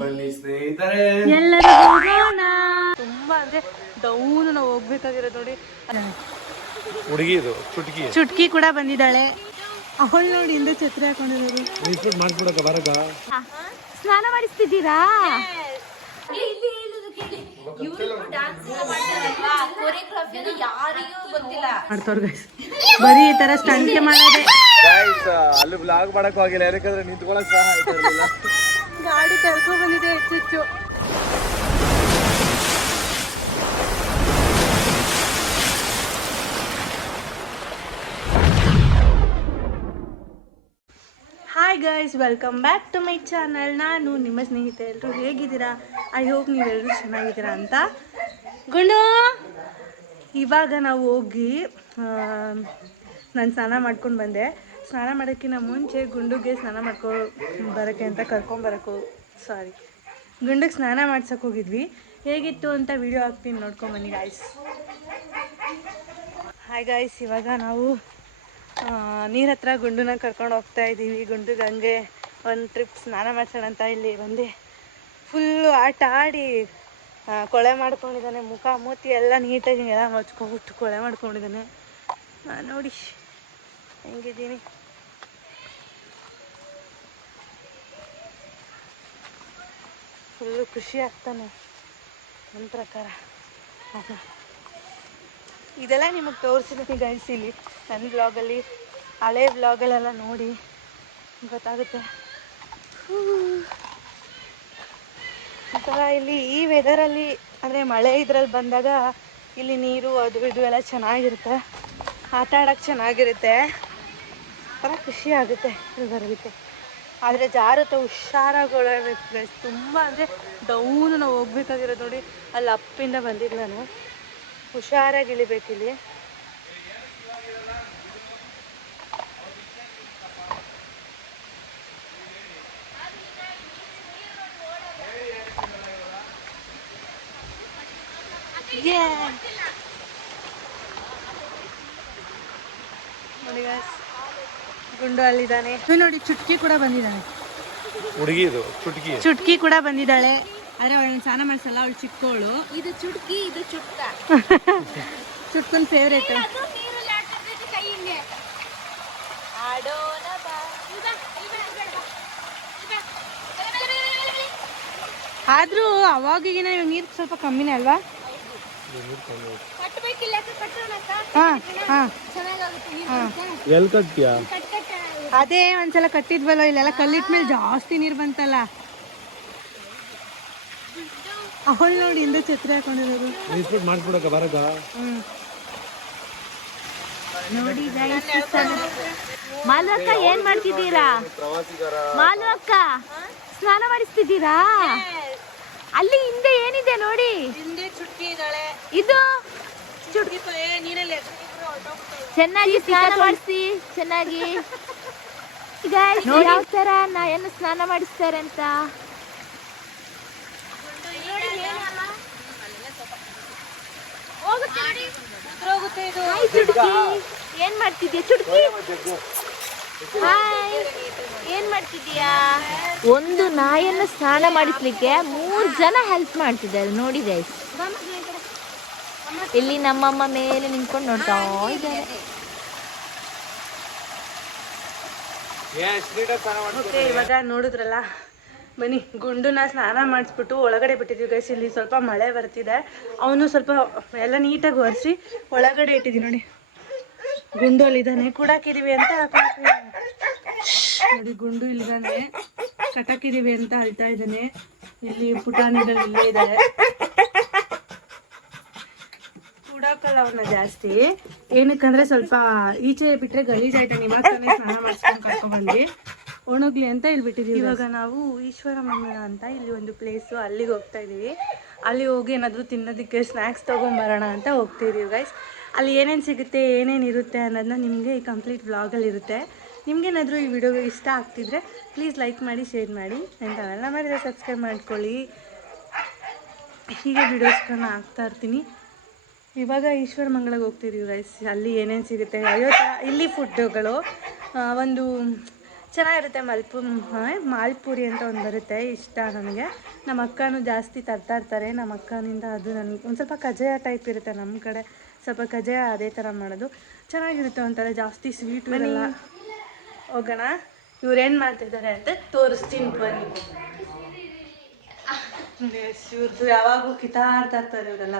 ಬನ್ನಿ ಸ್ನೇಹಿತರೆ. ಎಲ್ಲರೂ ಹೋಗೋಣ. ತುಂಬಾ ಅಂದ್ರೆ ಡೌನ್ ನಾವು ಹೋಗ್ಬೇಕಾಗಿರೋದು ನೋಡಿ. ಹುಡುಗಿ ಇದು ಚುಟ್ಕಿ. ಚುಟ್ಕಿ ಕೂಡ ಬಂದಿದ್ದಾಳೆ. ಅವಳು ನೋಡಿ ಹಿಂದೆ ಛತ್ರಿ ಬರಕ ಸ್ನಾನ ಮಾಡಿಸ್ತಿದ್ದೀರಾ? ಬರೀ ಈ ತರ ಸ್ಟಂಟ್ ಮಾಡೋದೇ. ಅಲ್ಲಿ ಬ್ಲಾಗ್ ಮಾಡಕ್ ಹೋಗಿಲ್ಲ ಯಾಕಂದ್ರೆ ನಿಂತ್ಕೊಳಕ್ ಸಹ ಗಾಡಿ ತಳ್ಕೊ ಬಂದಿದೆ ಹೆಚ್ಚೆಚ್ಚು hi guys welcome back to my channel ನಾನು ನಿಮ್ಮ ಸ್ನೇಹಿತೆ ಎಲ್ಲರೂ ಹೇಗಿದ್ದೀರಾ? ಐ ಹೋಪ್ ನೀವೆಲ್ಲರೂ ಚೆನ್ನಾಗಿದ್ದೀರಾ ಅಂತ. ಗುಂಡು ಇವಾಗ ನಾವು ಹೋಗಿ ನಾನು ಸ್ನಾನ ಮಾಡ್ಕೊಂಡು ಬಂದೆ. ಸ್ನಾನ ಮಾಡೋಕ್ಕಿಂತ ಮುಂಚೆ ಗುಂಡುಗೆ ಸ್ನಾನ ಮಾಡ್ಕೊ ಬರೋಕ್ಕೆ ಅಂತ ಕರ್ಕೊಂಬರಕ್ಕೋ ಸಾರಿ ಗುಂಡಿಗೆ ಸ್ನಾನ ಮಾಡ್ಸಕ್ಕೆ ಹೋಗಿದ್ವಿ. ಹೇಗಿತ್ತು ಅಂತ ವಿಡಿಯೋ ಹಾಕ್ತೀನಿ ನೋಡ್ಕೊಂಬನ್ನಿ ಗಾಯ್ಸ್ ಹಾಯ್ ಗಾಯ್ಸ್ ಇವಾಗ ನಾವು ನೀರ ಹತ್ರ ಗುಂಡುನ ಕರ್ಕೊಂಡು ಹೋಗ್ತಾ ಇದ್ದೀವಿ. ಗುಂಡುಗೆ ಹಂಗೆ ಒಂದು ಟ್ರಿಪ್ ಸ್ನಾನ ಮಾಡ್ಸೋಣ ಅಂತ ಇಲ್ಲಿ ಬಂದೆ. ಫುಲ್ಲು ಆಟ ಆಡಿ ಕೊಳೆ ಮಾಡ್ಕೊಂಡಿದ್ದಾನೆ. ಮುಖ, ಮೂತಿ ಎಲ್ಲ ನೀಟಾಗಿ ಎಲ್ಲ ಮಚ್ಕೊಂಡ್ಬಿಟ್ಟು ಕೊಳೆ ಮಾಡ್ಕೊಂಡಿದ್ದಾನೆ. ನೋಡಿ, ಹೆಂಗಿದ್ದೀನಿ. ಫುಲ್ಲು ಖುಷಿ ಆಗ್ತಾನೆ. ನನ್ನ ಪ್ರಕಾರ. ಇದೆಲ್ಲ ನಿಮಗೆ ತೋರಿಸಿದ್ದೀನಿ ಗೈಸ್ ಇಲ್ಲಿ. ನನ್ನ ಬ್ಲಾಗಲ್ಲಿ ಹಳೆ ಬ್ಲಾಗಲ್ಲೆಲ್ಲ ನೋಡಿ ಗೊತ್ತಾಗುತ್ತೆ. ಒಂಥರ ಇಲ್ಲಿ ಈ ವೆದರಲ್ಲಿ ಅಂದರೆ ಮಳೆ ಇದ್ರಲ್ಲಿ ಬಂದಾಗ ಇಲ್ಲಿ ನೀರು ಅದು ಇದು ಎಲ್ಲ ಚೆನ್ನಾಗಿರುತ್ತೆ. ಆಟ ಆಡೋಕ್ಕೆ ಚೆನ್ನಾಗಿರುತ್ತೆ. ಒಂಥರ ಖುಷಿ ಆಗುತ್ತೆ ಇಲ್ಲಿ ಬರೋದಕ್ಕೆ. ಆದರೆ ಜಾರುತ್ತೆ ಹುಷಾರಾಗಿ ಓಡಾಡ್ಬೇಕು ಗೈಸ್ ತುಂಬ ಅಂದರೆ ಡೌನ್ ನಾವು ಹೋಗ್ಬೇಕಾಗಿರೋದು ನೋಡಿ. ಅಲ್ಲಿ ಅಪ್ಪಿಂದ ಬಂದಿದ್ದು ನಾನು. ಹುಷಾರಾಗಿ ಇಳಿಬೇಕಿಲ್ಲಿ. ನೋಡಿ guys, ಗುಂಡು ಅಲ್ಲಿದ್ದಾನೆ. ನೋಡಿ ಚುಟ್ಕಿ ಕೂಡ ಬಂದಿದ್ದಾನೆ. ಹುಡುಗಿ ಇದು ಚುಟ್ಕಿ. ಚುಟ್ಕಿ ಕೂಡ ಬಂದಿದ್ದಾಳೆ. ಆದ್ರೆ ಅವಳನ್ನ ಸ್ನಾನ ಮಾಡಿಸಲ್ಲ ಅವಳು ಚಿಕ್ಕವಳು ಇದು ಚುಟ್ಕಿ ಇದು ಚುಟ್ಕ. ಚುಟ್ಕನ್ ಫೇವ್ರೇಟ್. ಆದ್ರೂ ಅವಾಗಿಗಿನ ನೀರ್ ನೀರು ಸ್ವಲ್ಪ ಕಮ್ಮಿನೇ ಅಲ್ವಾ? ಹಾ ಹಾ ಚೆನ್ನಾಗಾಗುತ್ತೆ ನೀರು ಹಾ. ಬರುತ್ತೆ. ಎಲ್ ಕಟ್ತೀಯಾ? ಅದೇ ಒಂದ್ಸಲ ಕಟ್ಟಿದ್ವಲ್ಲ ಇಲ್ಲೆಲ್ಲ ಕಲ್ಲಿಟ್ ಮೇಲೆ ಜಾಸ್ತಿ ನೀರು ಬಂತಲ್ಲ. ಅವಳು ನೋಡಿ ಹಿಂದೆ ಛತ್ರಿ ಹಾಕೊಂಡಿರೋದು ಮಾಡ್ಕೊಡಕ ನೋಡಿ ಮಾಲು ಅಕ್ಕ ಏನ್ ಮಾಡ್ತಿದ್ದೀರಾ? ಪ್ರವಾಸಿಗರ ಮಾಲು ಅಕ್ಕ ಸ್ನಾನ ಮಾಡಿಸ್ತಿದ್ದೀರಾ? ಅಲ್ಲಿ ಹಿಂದೆ ಏನಿದೆ ನೋಡಿ? ಹಿಂದೆ ಚುಟ್ಕಿ ಇದ್ದಾಳೆ. ಇದು ಚುಟ್ಕಿ ನೀರಲ್ಲಿ ಚೆನ್ನಾಗಿ ಸ್ನಾನ ಮಾಡಿಸಿ ಚೆನ್ನಾಗಿ. ಈಗ ಯಾವ ತರ ನಾ ಏನು ಸ್ನಾನ ಮಾಡಿಸ್ತಾರೆ ಅಂತ? ಏನ್ ಮಾಡ್ತಿದ್ಯಾ ಚುಟ್ಕಿ? ಹಾಯ್ ಏನ್ ಮಾಡ್ತಿದ್ಯಾ? ಒಂದು ನಾಯನ್ನು ಸ್ನಾನ ಮಾಡಿಸ್ಲಿಕ್ಕೆ ಮೂರ್ ಜನ ಹೆಲ್ಪ್ ಮಾಡ್ತಿದ್ದಾರೆ. ನೋಡಿ ಗೈಸ್ ಇಲ್ಲಿ ನಮ್ಮಮ್ಮ ಮೇಲೆ ನಿಂತ್ಕೊಂಡು ನೋಡ್ತಾ ಇದ್ದಾರೆ. ಓಕೆ ಇವಾಗ ನೋಡಿದ್ರಲ್ಲ ಮನಿ ಗುಂಡುನ ಸ್ನಾನ ಮಾಡಿಸ್ಬಿಟ್ಟು ಒಳಗಡೆ ಬಿಟ್ಟಿದ್ದೀವಿ ಗೈಸ್ ಇಲ್ಲಿ ಸ್ವಲ್ಪ ಮಳೆ ಬರ್ತಿದೆ. ಅವನು ಸ್ವಲ್ಪ ಎಲ್ಲ ನೀಟಾಗಿ ಒರೆಸಿ ಒಳಗಡೆ ಇಟ್ಟಿದ್ದೀವಿ ನೋಡಿ. ಗುಂಡು ಅಲ್ಲಿದ್ದಾನೆ ಕೂಡಾಕಿದ್ದೀವಿ ಅಂತ ನೋಡಿ ಗುಂಡು ಇಲ್ಲಿದ್ದಾನೆ ಕಟಕಿದೀವಿ ಅಂತ ಅಳ್ತಾ ಇದ್ದಾನೆ. ಇಲ್ಲಿ ಪುಟಾಣಿಗಳು ಇಲ್ಲೇ ಇದ್ದಾರೆ ಅವನ್ನ ಜಾಸ್ತಿ. ಏನಕ್ಕಂದ್ರೆ ಸ್ವಲ್ಪ ಈಚೆ ಬಿಟ್ರೆ ಗಲೀಜಾಯ್ತಾನೆ ಇವಾಗ ತಾನೇ ಸ್ನಾನ ಮಾಡಿಸ್ಕೊಂಡು ಬಂದ್ವಿ ಒಣಗ್ಲಿ ಅಂತ ಇಲ್ಲಿ ಬಿಟ್ಟಿದ್ದೀವಿ ಇವಾಗ ನಾವು ಈಶ್ವರ ಮಂದಿರ ಅಂತ ಇಲ್ಲಿ ಒಂದು ಪ್ಲೇಸು ಅಲ್ಲಿಗೆ ಹೋಗ್ತಾ ಇದೀವಿ. ಅಲ್ಲಿ ಹೋಗಿ ಏನಾದರೂ ತಿನ್ನೋದಕ್ಕೆ ಸ್ನ್ಯಾಕ್ಸ್ ತೊಗೊಂಬರೋಣ ಅಂತ ಹೋಗ್ತಿದೀವಿ ಗೈಸ್ ಅಲ್ಲಿ ಏನೇನು ಸಿಗುತ್ತೆ, ಏನೇನು ಇರುತ್ತೆ ಅನ್ನೋದನ್ನ ನಿಮಗೆ ಈ ಕಂಪ್ಲೀಟ್ ವ್ಲಾಗಲ್ಲಿ ಇರುತ್ತೆ. ನಿಮ್ಗೇನಾದರೂ ಈ ವಿಡಿಯೋ ಇಷ್ಟ ಆಗ್ತಿದ್ರೆ ಪ್ಲೀಸ್ ಲೈಕ್ ಮಾಡಿ ಶೇರ್ ಮಾಡಿ. ಎಂಥವೆಲ್ಲ ಮಾಡಿದ್ರೆ ಸಬ್ಸ್ಕ್ರೈಬ್ ಮಾಡ್ಕೊಳ್ಳಿ. ಹೀಗೆ ವಿಡಿಯೋಸ್ಗಳನ್ನ ಹಾಕ್ತಾ ಇರ್ತೀನಿ. ಇವಾಗ ಈಶ್ವರ ಮಂಗಳಕ್ಕೆ ಹೋಗ್ತಿದ್ದೀವಿ ರೈಸ್ ಅಲ್ಲಿ ಏನೇನು ಸಿಗುತ್ತೆ? ಅಯ್ಯೋ ಇಲ್ಲಿ ಫುಡ್ಡುಗಳು. ಒಂದು ಚೆನ್ನಾಗಿರುತ್ತೆ ಮಲ್ಪು ಮಾಲ್ಪುರಿ ಅಂತ ಒಂದು ಬರುತ್ತೆ ಇಷ್ಟ ನನಗೆ ನಮ್ಮ ಅಕ್ಕನೂ ಜಾಸ್ತಿ ತರ್ತಾ ಇರ್ತಾರೆ ನಮ್ಮ ಅಕ್ಕನಿಂದ ಅದು ನನಗೆ ಒಂದು ಸ್ವಲ್ಪ ಕಜಾಯ ಟೈಪ್ ಇರುತ್ತೆ ನಮ್ಮ ಕಡೆ. ಸ್ವಲ್ಪ ಕಜಾಯ ಅದೇ ಥರ ಮಾಡೋದು. ಚೆನ್ನಾಗಿರುತ್ತೆ ಒಂಥರ ಜಾಸ್ತಿ ಸ್ವೀಟ್ ಇರಲ್ಲ ಹೋಗೋಣ. ಇವ್ರೇನು ಮಾಡ್ತಿದ್ದಾರೆ ಅಂತ ತೋರಿಸ್ತೀನಿ ಬನ್ನಿ. ಇವ್ರದ್ದು ಯಾವಾಗೂ ಕಿತಾಡ್ತಾ ಇರ್ತಾರೆ ಇವರೆಲ್ಲ.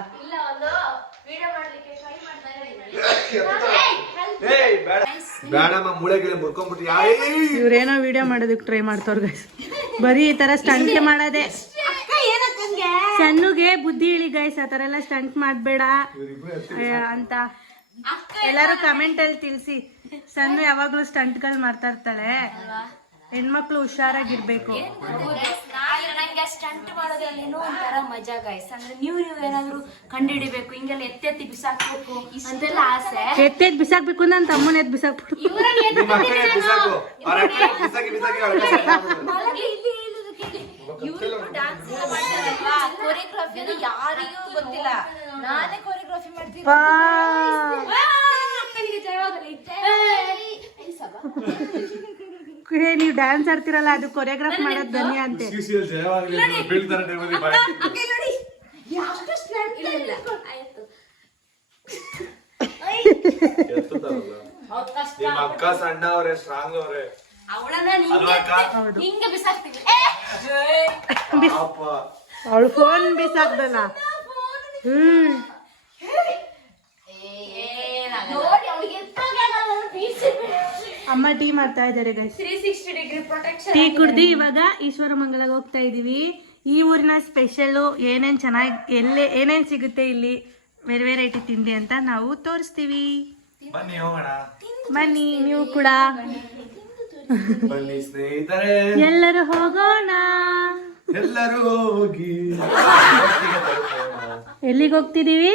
ಇವ್ರೇನೋ ವಿಡಿಯೋ ಮಾಡೋದಕ್ಕೆ ಟ್ರೈ ಮಾಡ್ತವ್ರಿ ಗೈಸ್ ಬರೀ ಈ ತರ ಸ್ಟಂಟ್ ಮಾಡೋದೆ. ಸಣ್ಣಗೆ ಬುದ್ಧಿ ಇಳಿ ಗೈಸ್ ಆ ತರ ಎಲ್ಲ ಸ್ಟಂಟ್ ಮಾಡಬೇಡ. ಅಂತ. ಎಲ್ಲಾರು ಕಮೆಂಟ್ ಅಲ್ಲಿ ತಿಳಿಸಿ. ಸಣ್ಣ ಯಾವಾಗ್ಲೂ ಸ್ಟಂಟ್ಗಳು ಮಾಡ್ತಾ ಇರ್ತಾಳೆ. ಹೆಣ್ಮಕ್ಳು ಹುಷಾರಾಗಿರ್ಬೇಕು ನಂಗೆ ಸ್ಟಂಟ್ ಮಾಡೋದ್ರಲ್ಲಿ ಏನೋ ಒಂಥರ ಮಜಾ ಗಾಯ್ಸ್ ಅಂದ್ರೆ ನೀವು ನೀವು ಏನಾದ್ರು ಕಂಡುಹಿಡಿಬೇಕು ಹಿಂಗೆಲ್ಲ ಎತ್ತೆತ್ತಿ ಬಿಸಾಕ್ಬೇಕು ಅಂತೆಲ್ಲ ಆಸೆ ಎತ್ತಿ ಬಿಸಾಕ್ಬೇಕು ನನ್ನ ತಮ್ಮನ ಎದ್ ಬಿಸಾಕ್ಬಿಟ್ಟು. ಇವರು ಡಾನ್ಸ್ ಮಾಡ್ತಾರಲ್ವಾ ಕೊರಿಯೋಗ್ರಫಿ ಯಾರಿಗೂ ಗೊತ್ತಿಲ್ಲ ನಾನೇ ಕೊರಿಯೋಗ್ರಫಿ ಮಾಡ್ತೀನಿ ಅಕ್ಕನಿಗೆ ಜಯವಾಗಲಿ ಏ, ನೀವು ಡ್ಯಾನ್ಸ್ ಆಡ್ತಿರಲ್ಲ ಅದು ಕೊರಿಯೋಗ್ರಾಫ್ ಮಾಡೋದು ಧ್ವನಿ ಅಂತೆ. ಅಕ್ಕ ಸಣ್ಣ ಅವ್ರೆ ಸ್ಟ್ರಾಂಗ್ ಅವ್ರೆ. ಅವಳನ್ನ ಅಲ್ವಾ ಅಕ್ಕ? ಹಿಂಗೆ ಬಿಸಾಕ್ತೀವಿ ಪಾಪ ಅವಳು ಫೋನ್ ಬಿಸಾಕ್ದಲ್ಲ. ಹ್ಮ್. ನೋಡಿ ಅವಳಿಗೆ ಅಮ್ಮ ಟೀ ಮಾಡ್ತಾ ಇದ್ದಾರೆ guys three sixty degree protection tea ಕುಡ್ದು ಇವಾಗ ಈಶ್ವರ ಮಂಗಲಗೆ ಹೋಗ್ತಾ ಇದೀವಿ. ಈ ಊರಿನ ಸ್ಪೆಷಲ್ಲು ಏನೇನ್ ಚೆನ್ನಾಗಿ ಎಲ್ಲೇ ಏನೇನ್ ಸಿಗುತ್ತೆ ಇಲ್ಲಿ? ಬೇರೆ ವೆರೈಟಿ ತಿಂಡಿ ಅಂತ ನಾವು ತೋರಿಸ್ತೀವಿ. ಬನ್ನಿ ಹೋಗೋಣ. ಬನ್ನಿ ನೀವು ಕೂಡ. ಬನ್ನಿ ಸ್ನೇಹಿತರೆ. ಎಲ್ಲರೂ ಹೋಗೋಣ. ಎಲ್ಲರೂ ಹೋಗಿ. ಎಲ್ಲಿಗೆ ಹೋಗ್ತಿದೀವಿ?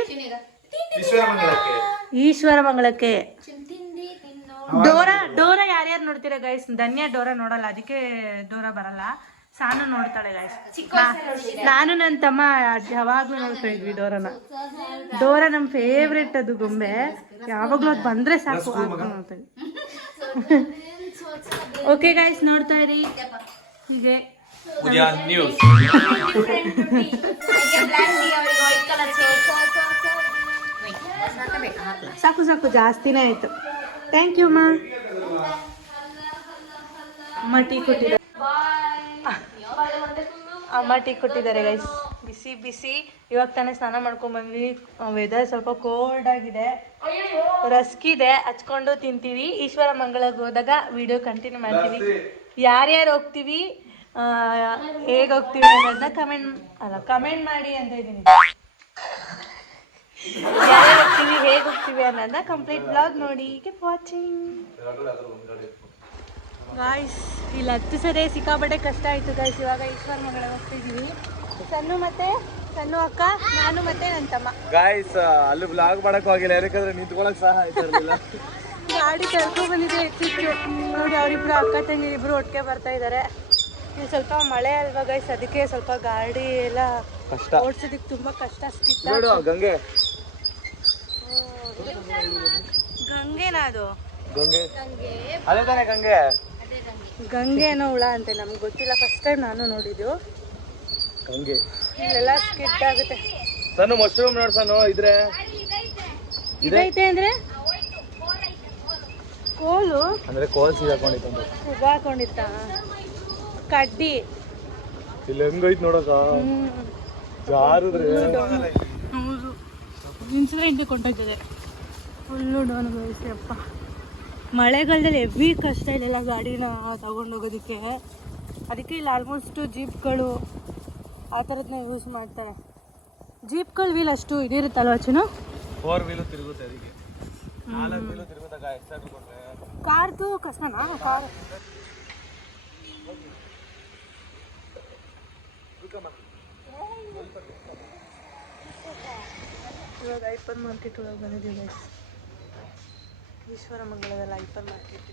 ಈಶ್ವರ ಮಂಗಳಕ್ಕೆ ಡೋರಾ ಡೋರಾ ಯಾರ್ಯಾರು ನೋಡ್ತೀರಾ ಗೈಸ್ ಧನ್ಯ ಡೋರಾ ನೋಡಲ್ಲ ಅದಕ್ಕೆ ಡೋರಾ ಬರಲ್ಲ. ಸಾನು ನೋಡ್ತಾಳೆ ಗೈಸ್ ನಾನು ನನ್ನ ತಮ್ಮ ಯಾವಾಗ್ಲೂ ನೋಡ್ತಾ ಇದ್ವಿ ಡೋರಾನ. ಡೋರಾ ನಮ್ಮ ಫೇವ್ರೆಟ್ ಅದು ಗೊಂಬೆ. ಯಾವಾಗ್ಲೂ ಅದು ಬಂದ್ರೆ ಸಾಕು ನೋಡ್ತಾ ಓಕೆ ಗೈಸ್ ನೋಡ್ತಾ ಇರಿ. ಹೀಗೆ. ಸಾಕು ಸಾಕು ಜಾಸ್ತಿನೇ ಆಯ್ತು. ಥ್ಯಾಂಕ್ ಯು ಅಮ್ಮ ಅಮ್ಮ ಟೀ ಕೊಟ್ಟಿದ್ದಾರೆ. ಅಮ್ಮ ಟೀ ಕೊಟ್ಟಿದ್ದಾರೆ ಗೈಸ್ ಬಿಸಿ ಬಿಸಿ. ಇವಾಗ ತಾನೇ ಸ್ನಾನ ಮಾಡ್ಕೊಂಡ್ಬಂದ್ವಿ ವೆದರ್ ಸ್ವಲ್ಪ ಕೋಲ್ಡ್ ಆಗಿದೆ. ರಸ್ಕಿದೆ ಹಚ್ಕೊಂಡು ತಿಂತೀವಿ. ಈಶ್ವರ ಮಂಗಳಕ್ಕೆ ಹೋದಾಗ ವಿಡಿಯೋ ಕಂಟಿನ್ಯೂ ಮಾಡ್ತೀವಿ. ಯಾರ್ಯಾರು ಹೋಗ್ತೀವಿ ಹೇಗೆ ಹೋಗ್ತೀವಿ ಅನ್ನೋದನ್ನ ಕಮೆಂಟ್ ಅಲ್ಲ ಕಮೆಂಟ್ ಮಾಡಿ ಅಂತ ಇದ್ದೀನಿ. ಹೋಗ್ತೀವಿ ಹೇಗೆ ಹೋಗ್ತೀವಿ ಅನ್ನೋದ ಕಂಪ್ಲೀಟ್ ಬ್ಲಾಗ್ ನೋಡಿ. ಕೀಪ್ ವಾಚಿಂಗ್ ಗಾಯ್ಸ್ ಇಲ್ಲಿ ಹತ್ತು ಸರಿ ಸಿಕ್ಕಾಪಟ್ಟೆ ಕಷ್ಟ ಆಯಿತು ಗಾಯ್ಸ್ ಇವಾಗ ಈಶ್ವರ ಮಗಳ ಹೋಗ್ತಿದ್ದೀವಿ ಸಣ್ಣ ಮತ್ತೆ ಸಣ್ಣ ಅಕ್ಕ ನಾನು ಮತ್ತೆ ನನ್ನ ತಮ್ಮ ಗಾಯ್ಸ್ ಅಲ್ಲಿ ಬ್ಲಾಗ್ ಮಾಡಕ್ ಹೋಗಿಲ್ಲ. ಯಾಕಂದ್ರೆ ನಿಂತ್ಕೊಳಕ್ ಸಹ ಆಯ್ತಾ ಇರ್ಲಿಲ್ಲ. ಗಾಡಿ ಕರ್ಕೊಂಡ್ ಬಂದಿದೆ ಎತ್ತಿತ್ತು ನೋಡಿ ಅವರಿಬ್ರು ಅಕ್ಕ ತಂಗಿ ಇಬ್ರು ಒಟ್ಟಿಗೆ ಬರ್ತಾ ಇದಾರೆ. ಇಲ್ಲಿ ಸ್ವಲ್ಪ ಮಳೆ ಅಲ್ವಾ ಗಾಯ್ಸ್ ಅದಕ್ಕೆ ಸ್ವಲ್ಪ ಗಾಡಿ ಎಲ್ಲ ಕಷ್ಟ. ಓಡ್ಸೋದಕ್ಕೆ ತುಂಬಾ ಕಷ್ಟ ಆಗ್ತಿತ್ತು ನೋಡು ಗಂಗೆ. ಗಂಗೆನಾ ಅದು ಗಂಗೆ ಅದೇ ತಾನೇ ಗಂಗೆ ಗಂಗೆನೋ ಹುಳ ಅಂತೆ ನಮ್ಗೆ ಗೊತ್ತಿಲ್ಲ ಫಸ್ಟ್ ಟೈಮ್ ನಾನು ನೋಡಿದ್ದು ಗಂಗೆ ಇಲ್ಲೆಲ್ಲ ಸ್ಕಿಟ್ ಆಗುತ್ತೆ ಸಣ್ಣ ಮಶ್ರೂಮ್ ನೋಡ್ ಸಣ್ಣ ಇದ್ರೆ ಇದೈತೆ ಅಂದ್ರೆ ಕೋಲು ಅಂದ್ರೆ ಕೋಲ್ ಸಿಗಾಕೊಂಡಿತ್ತು ಸಿಗಾಕೊಂಡಿತ್ತ ಕಡ್ಡಿ ಇಲ್ಲಿ ಹೆಂಗೈತ್ ನೋಡಕ ಜಾರುದ್ರೆ ಹೌದು ನಿನ್ಸಿದ್ರೆ ಹಿಂದೆ ಕೊಂಡೋಗ್ತದೆ ಫುಲ್ಲು ಡೌನ್ ಬಯಸಿ ಅಪ್ಪ. ಮಳೆಗಾಲದಲ್ಲಿ ಹೆವಿ ಕಷ್ಟ ಇಲ್ಲೆಲ್ಲ ಗಾಡಿನ ತಗೊಂಡೋಗೋದಕ್ಕೆ. ಅದಕ್ಕೆ ಇಲ್ಲಿ ಆಲ್ಮೋಸ್ಟು ಜೀಪ್ಗಳು ಆ ಥರದನ್ನ ಯೂಸ್ ಮಾಡ್ತಾರೆ. ಜೀಪ್ಗಳು ವೀಲ್ ಅಷ್ಟು ಇದಿರುತ್ತಲ್ವ ಚಿನ್ನು ಫೋರ್ ವೀಲು ತಿರುಗುತ್ತೆ ಅದಕ್ಕೆ. ನಾಲ್ಕು ವೀಲು ಎಕ್ಸ್ಟ್ರಾ ಕಾರ್ದು ಕಷ್ಟನಾ? ಕಾರ್ ಇವಾಗ ಐಪನ್ ಮಾರ್ಕೆಟ್ ಒಳಗೆ ಬಂದಿದ್ದೀವಿ. ಈಶ್ವರ ಮಂಗಳದಲ್ಲಿ ಹೈಪರ್ ಮಾರ್ಕೆಟ್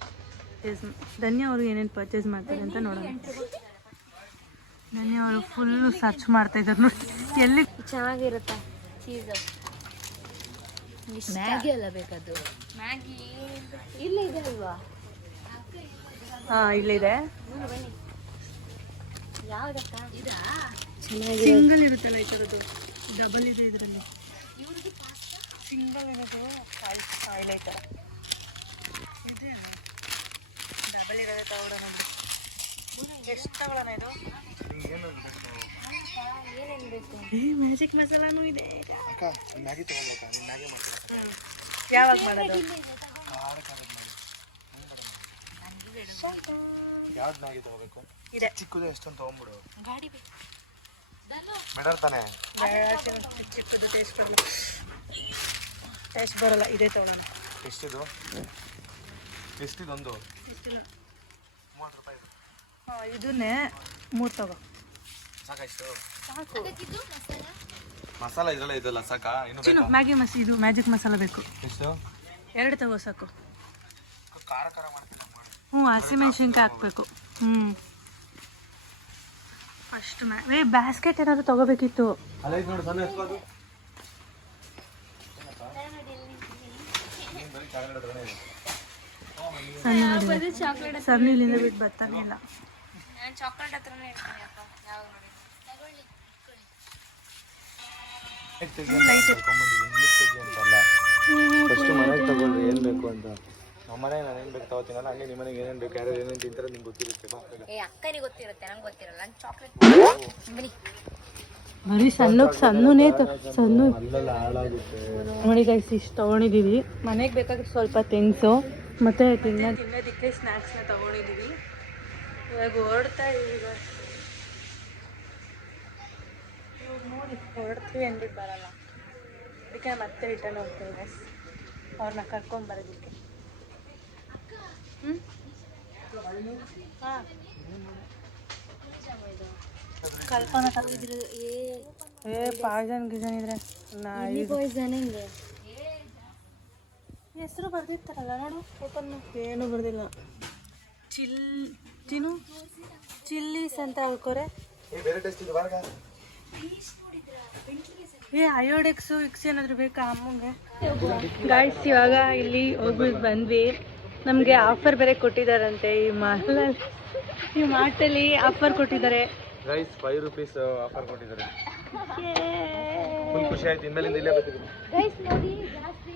ಪರ್ಚೇಸ್ ಧನ್ಯ ಅವರು ಏನೇನು ಪರ್ಚೇಸ್ ಮಾಡ್ತಾರೆ ಅಂತ ನೋಡೋಣ. ಧನ್ಯ ಅವರು ಫುಲ್ಲು ಸರ್ಚ್ ಮಾಡ್ತಾ ಇದ್ದಾರೆ ನೋಡಿ. ಎಲ್ಲಿ? ಚೆನ್ನಾಗಿರುತ್ತಾ ಚೀಸ್ ಮ್ಯಾಗಿ ಅಲ್ಲ ಬೇಕದು ಮ್ಯಾಗಿ ಇಲ್ಲ ಇದೆ ಅಲ್ವಾ? ಹಾ ಇಲ್ಲಿದೆ ಯಾವ್ದಕ್ಕ? ಇದಾ? ಸಿಂಗಲ್ ಇರುತ್ತಲ್ಲ ಈ ಥರದ್ದು ಡಬಲ್ ಇದೆ ಇದರಲ್ಲಿ. ಸಿಂಗಲ್ ಇರೋದು ಆಯಿಲ್ ಈ ಥರ ಇರೋದೇ ತಗೊಳ್ಳೋಣ ಎಷ್ಟು ತಗೊಳ್ಳೋಣ ಇದು. ಏನೇನ್ ಬೇಕು ಏ ಮ್ಯಾಜಿಕ್ ಮಸಾಲಾನು ಇದೆ ಅಕ್ಕ ಮ್ಯಾಗಿ ತಗೊಳ್ಬೇಕ ಮ್ಯಾಗಿ ಮಾಡ್ತೀನಿ ಯಾವಾಗ ಮಾಡೋದು? ಖಾರ ಖಾರದ ಮ್ಯಾಗಿ ಯಾವ್ದು ಮ್ಯಾಗಿ ತಗೋಬೇಕು? ಇದೆ. ಚಿಕ್ಕದು ಎಷ್ಟೊಂದು ತಗೊಂಬಿಡು ಗಾಡಿ ಬೇಕು ಬೆಟರ್ ತಾನೆ? ಚಿಕ್ಕದು ಟೇಸ್ಟ್ ಬರಲ್ಲ ಟೇಸ್ಟ್ ಬರಲ್ಲ ಇದೇ ತಗೊಳ್ಳೋಣ. ಎಷ್ಟಿದು? ಎಷ್ಟಿದೊಂದು? ಮೂವತ್ತು ರೂಪಾಯಿ ಇದನ್ನೇ ಮೂರು ತಗೋ. ಸಾಕಾಯ್ತು. ಮಸಾಲ? ಇದೆಲ್ಲ ಇದಲ್ಲ ಸಾಕಾ? ಇನ್ನು ಚಿನ್ನು ಮ್ಯಾಗಿ ಮಸಿ ಇದು ಮ್ಯಾಜಿಕ್ ಮಸಾಲ ಬೇಕು. ಎಷ್ಟು? ಎರಡು ತಗೋ ಸಾಕು. ಖಾರ ಖಾರ ಮಾಡ್ತೀನಿ ಮಾಡಿ. ಹ್ಞೂ ಹಸಿಮೆಣ್ಸಿನ್ಕಾಯಿ ಹಾಕ್ಬೇಕು. ಹ್ಞೂ ಫಸ್ಟ್ ಏ ಬ್ಯಾಸ್ಕೆಟ್ ಏನಾದ್ರು ತಗೋಬೇಕಿತ್ತು. ಅಲ್ಲ ಇದು ನೋಡಿ ಸಣ್ಣ ಎಷ್ಟು ಅದು ಸಣ್ಣ ಚಾಕ್ಲೇಟ್ ಸಣ್ಣ ಇಲ್ಲಿಂದ ಬಿಟ್ಟು ಬರ್ತಾನೆ ಇಲ್ಲ. ನಾನು ಚಾಕ್ಲೇಟ್ ಹತ್ರನೇ ಇರ್ತೀನಿ ಅಪ್ಪ ಯಾವಾಗ ನೋಡಿ. ತಗೊಳ್ಳಿ ಫಸ್ಟ್ ಮನೆಗೆ ತಗೊಳ್ರಿ ಏನು ಬೇಕು ಅಂತ. ನಮ್ಮ ಮನೆಗೆ ನಾನು ಏನು ಬೇಕು ತಗೋತೀನಲ್ಲ ಹಂಗೆ ನಿಮ್ಮ ಮನೆಗೆ ಏನೇನು ಬೇಕು ಯಾರು ಏನೇನು ತಿಂತಾರೆ ನಿಮ್ಗೆ ಗೊತ್ತಿರುತ್ತೆ. ಏ ಅಕ್ಕನಿಗೆ ಗೊತ್ತಿರುತ್ತೆ ನಂಗೆ ಗೊತ್ತಿರಲ್ಲ ನಂಗೆ ಚಾಕ್ಲೇಟ್ ಬನ್ನಿ. ಬರೀ ಸಣ್ಣಕ್ಕೆ ಸಣ್ಣನೇ ಸಣ್ಣ ನೋಡಿ ಗೈಸ್ ಇಷ್ಟು ತೊಗೊಂಡಿದ್ದೀವಿ ಮನೆಗೆ ಬೇಕಾದ್ರೆ ಸ್ವಲ್ಪ ತಿನ್ಸು. ಮತ್ತು ತಿನ್ನ ತಿನ್ನೋದಕ್ಕೆ ಸ್ನ್ಯಾಕ್ಸ್ನ ತೊಗೊಂಡಿದ್ದೀವಿ ಇವಾಗ ಹೊರಡ್ತಾ ಇದೀವಿ. ಇವಾಗ. ನೋಡಿ ಹೊರಡ್ತೀವಿ ಅಂದ್ಬಿಟ್ಟು ಬರಲ್ಲ. ಅದಕ್ಕೆ ಮತ್ತೆ ರಿಟರ್ನ್ ಹೋಗ್ತೀವಿ ಗೈಸ್ ಅವ್ರನ್ನ ಕರ್ಕೊಂಡು ಬರೋದಕ್ಕೆ. ಹ್ಞೂ ಹಾಂ. ಕಲ್ಪನಾ ಏ ಪಾಯ್ಸನ್ ಗಿಜನ್ ಇದ್ರೆ ನಾ ಪಾಯ್ಸನ್ ಹೆಂಗೆ? ಹೆಸರು ಬರ್ದಿರ್ತಾರಲ್ಲ ನೋಡು ಓಪನ್ ಏನು ಬರ್ದಿಲ್ಲ. ಚಿಲ್ ತಿನ್ನು. ಚಿಲ್ಲೀಸ್ ಅಂತ ಹೇಳ್ಕೊರೆ ಏ ಅಯೋಡೆಕ್ಸು ಇಕ್ಸ್ ಏನಾದ್ರು ಬೇಕಾ ಅಮ್ಮಂಗೆ? ಗಾಯ್ಸ್ ಇವಾಗ ಇಲ್ಲಿ ಹೋಗ್ಬಿಟ್ಟು ಬಂದ್ವಿ. ನಮಗೆ ಆಫರ್ ಬೇರೆ ಕೊಟ್ಟಿದ್ದಾರಂತೆ ಈ ಮಾಲಲ್ಲಿ ಈ ಮಾರ್ಟಲ್ಲಿ ಆಫರ್ ಕೊಟ್ಟಿದ್ದಾರೆ. ರೈಸ್ ಫೈವ್ ರುಪೀಸ್ ಆಫರ್ ಕೊಟ್ಟಿದ್ದಾರೆ. ಫುಲ್ ಖುಷಿ ಆಯ್ತು. ಇನ್ಮೇಲಿಂದ ಇಲ್ಲೇ ಬರ್ತೀವಿ ಗೈಸ್ ನೋಡಿ ಜಾಸ್ತಿ.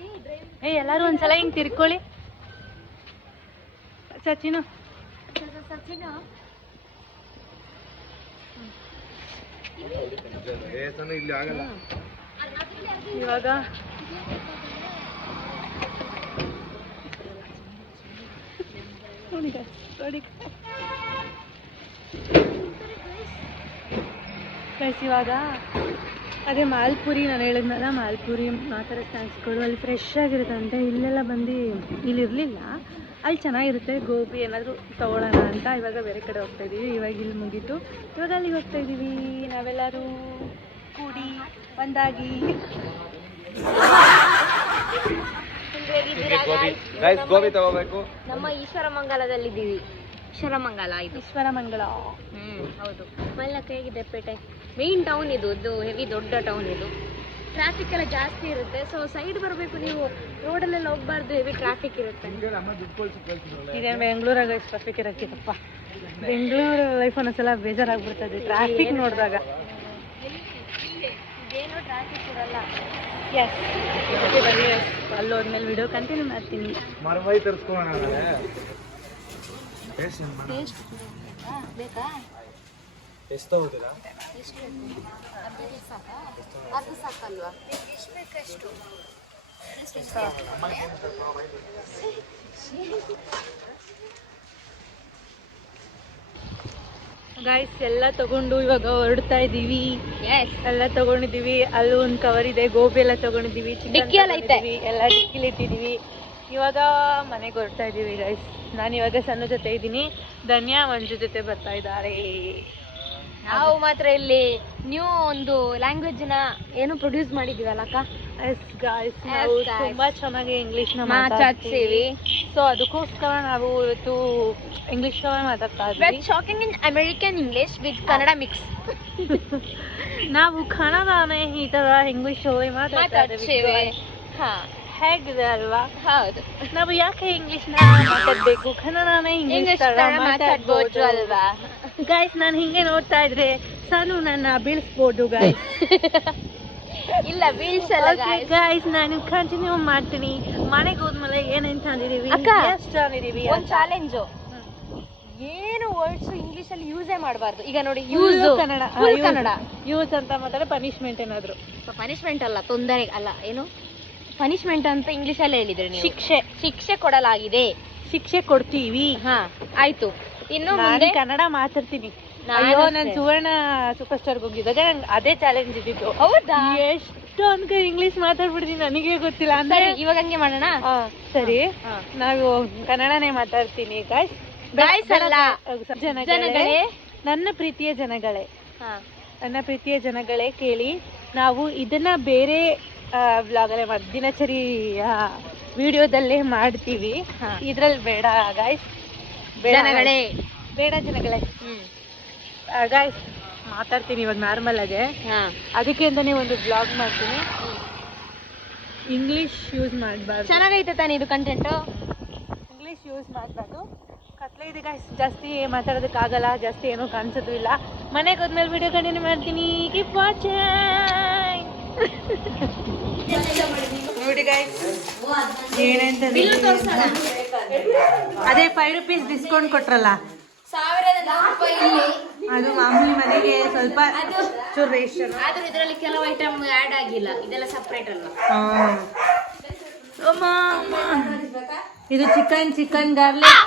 ಏ ಎಲ್ಲರೂ ಒಂದ್ಸಲ ಹಿಂಗೆ ತಿರ್ಕೊಳ್ಳಿ. ಸಚಿನು. ಸಚಿನ. ಇವಾಗ. ಇವಾಗ ಅದೇ ಮಾಲ್ಪುರಿ ನಾನು ಹೇಳಿದ್ನಲ್ಲ ಮಾಲ್ಪುರಿ ಆ ಥರ ಸ್ನ್ಯಾಕ್ಸ್ಗಳು ಅಲ್ಲಿ ಫ್ರೆಶ್ ಆಗಿರುತ್ತಂತೆ ಇಲ್ಲೆಲ್ಲ ಬಂದು ಇಲ್ಲಿ ಇರಲಿಲ್ಲ ಅಲ್ಲಿ ಚೆನ್ನಾಗಿರುತ್ತೆ. ಗೋಬಿ ಏನಾದರೂ ತೊಗೊಳ್ಳೋಣ ಅಂತ ಇವಾಗ ಬೇರೆ ಕಡೆ ಹೋಗ್ತಾ ಇದ್ದೀವಿ ಇವಾಗ ಇಲ್ಲಿ ಮುಗೀತು. ಇವಾಗ ಅಲ್ಲಿಗೆ ಹೋಗ್ತಾ ಇದ್ದೀವಿ ನಾವೆಲ್ಲರೂ ಕೂಡಿ ಒಂದಾಗಿ. ಗೋಬಿ. ರೈಸ್ ಗೋಬಿ ತಗೋಬೇಕು. ನಮ್ಮ ಈಶ್ವರ ಮಂಗಲದಲ್ಲಿದ್ದೀವಿ. ಈಶ್ವರ ಮಂಗಲ ಇದು. ಈಶ್ವರ ಮಂಗಲ. ಹ್ಮ್ ಹೌದು. ಮಲ್ಲಕ್ಕ ಹೇಗಿದೆ ಪೇಟೆ? ಮೇನ್ ಟೌನ್ ಇದು ಇದು ಹೆವಿ ದೊಡ್ಡ ಟೌನ್ ಇದು. ಟ್ರಾಫಿಕ್ ಎಲ್ಲ ಜಾಸ್ತಿ ಇರುತ್ತೆ. ಸೊ ಸೈಡ್ ಬರಬೇಕು ನೀವು ರೋಡಲ್ಲೆಲ್ಲ ಹೋಗ್ಬಾರ್ದು ಹೆವಿ ಟ್ರಾಫಿಕ್ ಇರುತ್ತೆ. ಇದೇನು ಬೆಂಗಳೂರಾಗ ಎಷ್ಟು ಟ್ರಾಫಿಕ್ ಇರಕ್ಕಿತ್ತಪ್ಪ. ಬೆಂಗಳೂರು ಲೈಫ್ ಒಂದೊಂದ್ಸಲ ಬೇಜಾರಾಗ್ಬಿಡ್ತದೆ. ಟ್ರಾಫಿಕ್ ನೋಡಿದಾಗ. ಇದೇನೋ ಟ್ರಾಫಿಕ್ ಇರಲ್ಲ. ಎಸ್ ಬರೀ ಅಲ್ಲಿ ಹೋದ್ಮೇಲೆ ವಿಡಿಯೋ ಕಂಟಿನ್ಯೂ ಮಾಡ್ತೀನಿ. ಟೇಸ್ಟ್ ಟೇಸ್ಟ್ ಬೇಕಾ? ಎಷ್ಟು ತಗೋತೀರಾ ಅದು ಸಾಕಲ್ವಾ? ಎಷ್ಟು ಬೇಕಷ್ಟು ಗಾಯ್ಸ್ ಎಲ್ಲ ತಗೊಂಡು ಇವಾಗ ಹೊರಡ್ತಾ ಇದ್ದೀವಿ ಎಸ್ ಎಲ್ಲ ತಗೊಂಡಿದ್ದೀವಿ ಅಲ್ಲಿ ಒಂದು ಕವರ್ ಇದೆ. ಗೋಬಿ ಎಲ್ಲ ತಗೊಂಡಿದ್ದೀವಿ ಎಲ್ಲ ಐತೆ. ತಗೊಂಡಿದ್ದೀವಿ, ಎಲ್ಲ ಡಿಕ್ಕಿಲಿ ಇಟ್ಟಿದ್ದೀವಿ ಇವಾಗ ಮನೆಗೆ ಹೊರಡ್ತಾ ಇದ್ದೀವಿ ಗೈಸ್ ನಾನು ಇವಾಗ ಸಣ್ಣ ಜೊತೆ ಇದ್ದೀನಿ. ಧನ್ಯಾ ಮಂಜು ಜೊತೆ ಬರ್ತಾ ಇದ್ದಾರೆ. ನಾವು ಮಾತ್ರ ಇಲ್ಲಿ ನ್ಯೂ ಒಂದು ಲ್ಯಾಂಗ್ವೇಜ್ನ ಏನು ಪ್ರೊಡ್ಯೂಸ್ ಮಾಡಿದೀವಲ್ಲ ಅಕ್ಕ? ಎಸ್ ಗಾಯ್ಸ್ ನಾವು Yes, guys. ತುಂಬಾ ಚೆನ್ನಾಗಿ ಇಂಗ್ಲಿಷ್ನ ಮಾತಾಡ್ತೀವಿ. ಸೊ ಅದಕ್ಕೋಸ್ಕರ ನಾವು ಇವತ್ತು ಇಂಗ್ಲಿಷ್ ಮಾತಾಡ್ತಾ ವೆಟ್ ಇದ್ವಿ shocking in American English with Kannada mix ನಾವು ಕನ್ನಡನೇ ಈ ತರ ಇಂಗ್ಲಿಷ್ ಅಲ್ಲಿ ಇದ್ದೀವಿ ಮಾತಾಡ್ತೇವೆ. ಹಾ. ಹೇಗಿದೆ ಅಲ್ವಾ? ಹೌದು. ನಾವು ಯಾಕೆ ಇಂಗ್ಲಿಷ್ನ ಮಾತಾಡ್ಬೇಕು? ಕನ್ನಡನೇ ಇಂಗ್ಲಿಷ್ ಇಂಗ್ಲಿಷ್ ತರ ಮಾತಾಡ್ಬೋದು. ಅಲ್ವಾ? ಗೈಸ್ ನಾನು ಹಿಂಗೆ ನೋಡ್ತಾ ಇದ್ರೆ ಸಾನು ನನ್ನ ಬೀಳಿಸ್ಬೋದು ಗಾಯ್ಸ್ ಇಲ್ಲ ಬೀಳ್ಸಲ್ಲ ಗಾಯ್ಸ್ ನಾನು ಕಂಟಿನ್ಯೂ ಮಾಡ್ತೀನಿ. ಮನೆಗೆ ಹೋದ್ಮೇಲೆ ಏನೇನ್ ತಂದಿದೀವಿ? ಅಕ್ಕ, ಎಷ್ಟು ತಂದಿದೀವಿ. ಒಂದ್ ಚಾಲೆಂಜು ಏನು ವರ್ಡ್ಸ್ ಇಂಗ್ಲಿಷ್ ಅಲ್ಲಿ ಯೂಸೇ ಮಾಡಬಾರ್ದು. ಈಗ ನೋಡಿ ಯೂಸ್ ಕನ್ನಡ ಕನ್ನಡ ಯೂಸ್ ಅಂತ ಮಾತಾಡ ಪನಿಷ್ಮೆಂಟ್ ಏನಾದ್ರು. ಪನಿಷ್ಮೆಂಟ್ ಅಲ್ಲ ತೊಂದರೆ ಅಲ್ಲ ಏನು? ಪನಿಷ್ಮೆಂಟ್ ಅಂತ ಇಂಗ್ಲಿಷ್ ಅಲ್ಲಿ ಹೇಳಿದ್ರೆ ನೀವು. ಶಿಕ್ಷೆ. ಶಿಕ್ಷೆ ಕೊಡಲಾಗಿದೆ. ಶಿಕ್ಷೆ ಕೊಡ್ತೀವಿ. ಹಾ ಆಯ್ತು. ಇನ್ನು ನಾನು ಮುಂದೆ ಕನ್ನಡ ಮಾತಾಡ್ತೀನಿ. ಅಯ್ಯೋ. ನಾನು ಸುವರ್ಣ ಸೂಪರ್ ಸ್ಟಾರ್ ಹೋಗಿದ್ದಾಗ ನಂಗೆ ಅದೇ ಚಾಲೆಂಜ್ ಇದ್ದಿದ್ದು. ಹೌದಾ? ಎಷ್ಟು ಅನ್ಕ ಇಂಗ್ಲಿಷ್ ಮಾತಾಡ್ಬಿಡ್ತೀನಿ ನನಗೆ ಗೊತ್ತಿಲ್ಲ ಅಂದ್ರೆ ಇವಾಗ ಹಂಗೆ ಮಾಡೋಣ? ಸರಿ. ನಾವು ಕನ್ನಡನೇ ಮಾತಾಡ್ತೀನಿ ಗಾಯ್ಸ್ ಗಾಯ್ಸ್ ಅಲ್ಲ. ಜನಗಳೇ. ನನ್ನ ಪ್ರೀತಿಯ ಜನಗಳೇ. ಹಾ. ನನ್ನ ಪ್ರೀತಿಯ ಜನಗಳೇ ಕೇಳಿ. ನಾವು ಇದನ್ನ ಬೇರೆ ವ್ಲಾಗಲ್ಲೇ ಮಾಡಿ ದಿನಚರಿ ವಿಡಿಯೋದಲ್ಲೇ ಮಾಡ್ತೀವಿ. ಇದ್ರಲ್ಲಿ ಬೇಡ ಗಾಯ್ಸ್ ಜನಗಳೇ. ಬೇಡ ಜನಗಳೇ. ಹ್ಮ್. ಗಾಯ್ಸ್ ಮಾತಾಡ್ತೀನಿ ಇವಾಗ ನಾರ್ಮಲ್ ಆಗಿ. ಹಾ. ಅದಕ್ಕೆ ಅಂತಾನೆ ಒಂದು ಬ್ಲಾಗ್ ಮಾಡ್ತೀನಿ. ಇಂಗ್ಲಿಷ್ ಯೂಸ್ ಮಾಡಬಾರ್ದು. ಚೆನ್ನಾಗೈತೆ ತಾನೇ ಇದು ಕಂಟೆಂಟು ಇಂಗ್ಲಿಷ್ ಯೂಸ್ ಮಾಡಬಾರ್ದು. ಕತ್ಲೆ ಇದೆ ಗಾಯ್ಸ್ ಜಾಸ್ತಿ ಮಾತಾಡೋದಕ್ಕಾಗಲ್ಲ ಜಾಸ್ತಿ ಏನೂ ಕಾಣಿಸೋದು ಇಲ್ಲ. ಮನೆಗೆ ಹೋದ್ಮೇಲೆ ವಿಡಿಯೋ ಕಂಟಿನ್ಯೂ ಮಾಡ್ತೀನಿ. ಕೀಪ್ ವಾಚಿಂಗ್ ನೋಡಿ ಗಾಯ್ಸ್ ಏನಂತ ಅದೇ ಫೈವ್ ರುಪೀಸ್ ಡಿಸ್ಕೌಂಟ್ ಕೊಟ್ರಲ್ಲ. ಅದು ಮಾಮೂಲಿ ಮನೆಗೆ ಸ್ವಲ್ಪ ಚೂರು ರೇಷನ್ ಆದ್ರೆ ಇದರಲ್ಲಿ ಕೆಲವು ಐಟಮ್ ಆಡ್ ಆಗಿಲ್ಲ. ಇದೆಲ್ಲ ಸಪ್ರೇಟ್ ಅಲ್ಲ ಇದು ಚಿಕನ್ ಚಿಕನ್ ಗಾರ್ಲಿಕ್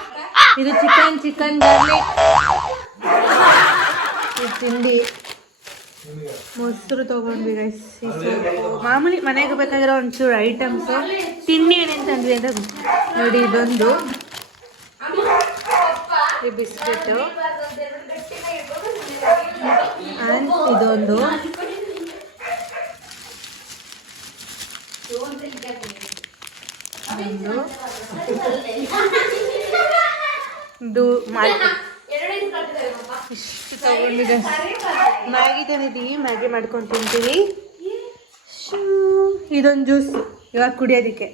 ಇದು ಚಿಕನ್ ಚಿಕನ್ ಗಾರ್ಲಿಕ್ ತಿಂಡಿ. ಮೊಸರು ತಗೊಂಡ್ವಿ ಗೈಸ್ ಮಾಮೂಲಿ ಮನೆಗೆ ಬೇಕಾಗಿರೋ ಒಂಚೂರು ಐಟಮ್ಸು ತಿಂಡಿ ಏನೇನು ತಂದ್ವಿ ಅಂತ ನೋಡಿ ಇದೊಂದು ಈ ಬಿಸ್ಕೆಟು ಆ್ಯಂಡ್ ಇದೊಂದು ಒಂದು ಇದು ಮಾಲ್ಟ್ ಇಷ್ಟು ತಗೊಂಡಿದೆ. ಮ್ಯಾಗಿ ತಂದಿದ್ದೀವಿ ಮ್ಯಾಗಿ ಮಾಡ್ಕೊಂಡು ತಿಂತೀವಿ ಶೂ. ಇದೊಂದು ಜ್ಯೂಸ್. ಇವಾಗ ಕುಡಿಯೋದಕ್ಕೆ.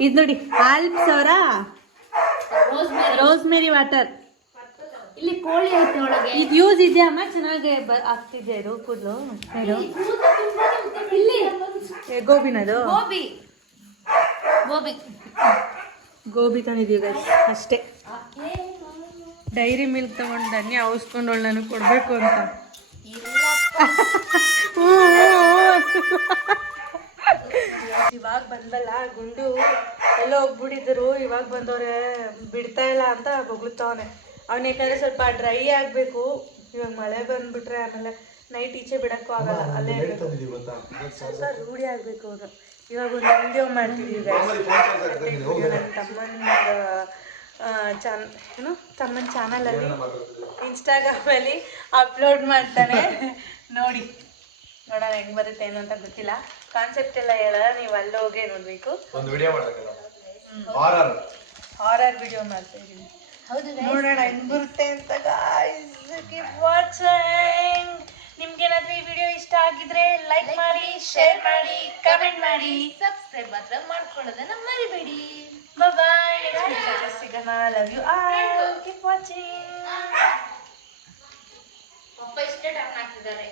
ಇದು ನೋಡಿ ಆಲ್ಪ್ಸ್ ಅವರ ರೋಸ್ಮೇರಿ ವಾಟರ್. ಇಲ್ಲಿ ಕೋಳಿ ಐತೆ ಒಳಗೆ. ಇದು ಯೂಸ್ ಇದೆಯಾ ಅಮ್ಮ? ಚೆನ್ನಾಗಿ ಬ- ಆಗ್ತಿದೆ ಇದು ಕೂದಲು ಇಲ್ಲಿ. ಏ, ಗೋಬಿನದು ಗೋಬಿ. ಗೋಬಿ. ಗೋಬಿ ತಂದಿದ್ದೀವಿ ಅಷ್ಟೇ. ಡೈರಿ ಮಿಲ್ಕ್ ತಗೊಂಡು ಧನ್ಯ ಅವಸ್ಕೊಂಡು ನನಗೆ ಕೊಡಬೇಕು ಅಂತ. ಇವಾಗ ಬಂದಲ್ಲ ಗುಂಡು ಎಲ್ಲ ಹೋಗ್ಬಿಟ್ಟಿದ್ರು ಇವಾಗ ಬಂದವ್ರೆ ಬಿಡ್ತಾ ಇಲ್ಲ ಅಂತ ಬೊಗಳುತ್ತವನೆ ಅವ್ನು. ಯಾಕಂದ್ರೆ ಸ್ವಲ್ಪ ಡ್ರೈ ಆಗಬೇಕು ಇವಾಗ ಮಳೆ ಬಂದ್ಬಿಟ್ರೆ ಆಮೇಲೆ ನೈಟ್ ಈಚೆ ಬಿಡಕ್ಕೂ ಆಗಲ್ಲ ಅಲ್ಲೇ. ಸ್ವಲ್ಪ ರೂಢಿ ಆಗಬೇಕು ಅದು ಇವಾಗ ಒಂದು ವಿಡಿಯೋ ಮಾಡ್ತಿದ್ದೀವಿ ನನ್ನ ತಮ್ಮನ ಚಾನ್ ಏನು? ತಮ್ಮನ ಚಾನಲಲ್ಲಿ ಇನ್ಸ್ಟಾಗ್ರಾಮಲ್ಲಿ ಅಪ್ಲೋಡ್ ಮಾಡ್ತಾನೆ. ನೋಡಿ ನೋಡೋಣ ಹೆಂಗ್ ಬರುತ್ತೆ ಏನು ಅಂತ ಗೊತ್ತಿಲ್ಲ. ಕಾನ್ಸೆಪ್ಟ್ ಎಲ್ಲ ಹೇಳಲ್ಲ ನೀವು ಅಲ್ಲಿ ಹೋಗಿ ನೋಡಬೇಕು. ಒಂದು ವಿಡಿಯೋ ಮಾಡಬೇಕಲ್ಲ ಆರ್ ಹಾರರ್ ವಿಡಿಯೋ ಮಾಡ್ತಾ ಇದ್ದೀನಿ. ಹೌದು ನೋಡೋಣ ಹೆಂಗ್ ಬರುತ್ತೆ ಅಂತ ಗಾಯ್ಸ್ ಕೀಪ್ ವಾಚಿಂಗ್ ನಿಮ್ಗೇನಾದ್ರೂ ಈ ವಿಡಿಯೋ ಇಷ್ಟ ಆಗಿದ್ರೆ ಲೈಕ್ ಮಾಡಿ ಶೇರ್ ಮಾಡಿ ಕಮೆಂಟ್ ಮಾಡಿ. ಸಬ್ಸ್ಕ್ರೈಬ್ ಮಾತ್ರ ಮಾಡ್ಕೊಳ್ಳೋದನ್ನ ಮರಿಬೇಡಿ. Bye bye. Just I love you all. Keep watching. ಪಪ್ಪ ಇಷ್ಟೇ ಟರ್ನ್ ಆಗ್ತಿದ್ದಾರೆ